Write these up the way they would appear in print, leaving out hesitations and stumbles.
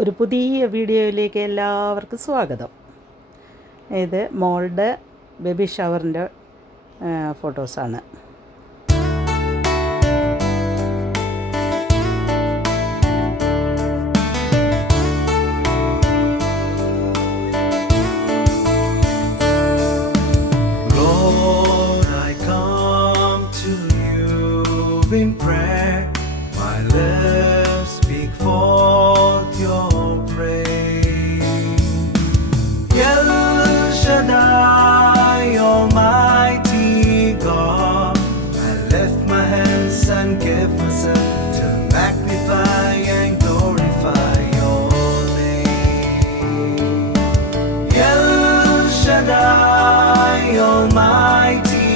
ഒരു പുതിയ വീഡിയോയിലേക്ക് എല്ലാവർക്കും സ്വാഗതം. ഇത് മോളുടെ baby ഷവറിൻ്റെ ഫോട്ടോസാണ്. Lord, I come to you in prayer. My lips speak forth your praise. El Shaddai, Almighty God, I lift my hands and give myself to magnify and glorify your name. El Shaddai, Almighty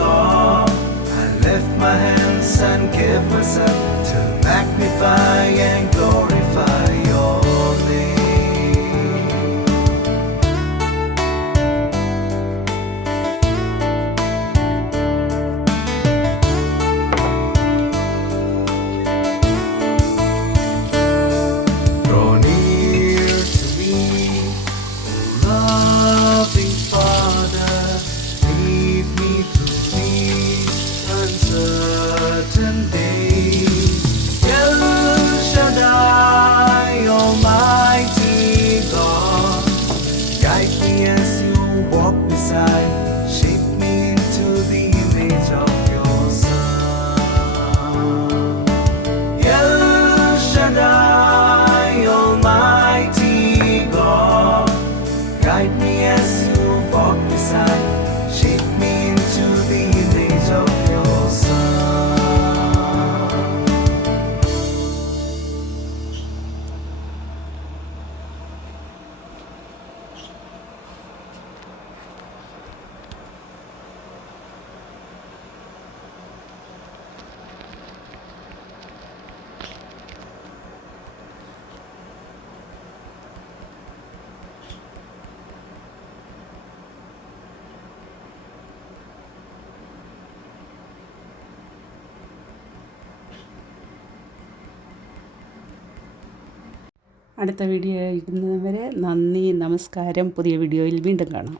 God, I lift my hands and give myself to magnify and glorify your name. Draw near to me, O loving Father, lead me through these uncertain days. El Shaddai, Almighty God, guide me as you walk beside, shape me into the image of your Son. El Shaddai, Almighty God, guide me as you walk beside, shape me into the image of your Son. അടുത്ത video ഇടുന്നവരെ നന്ദി, നമസ്കാരം. പുതിയ വീഡിയോയിൽ വീണ്ടും കാണാം.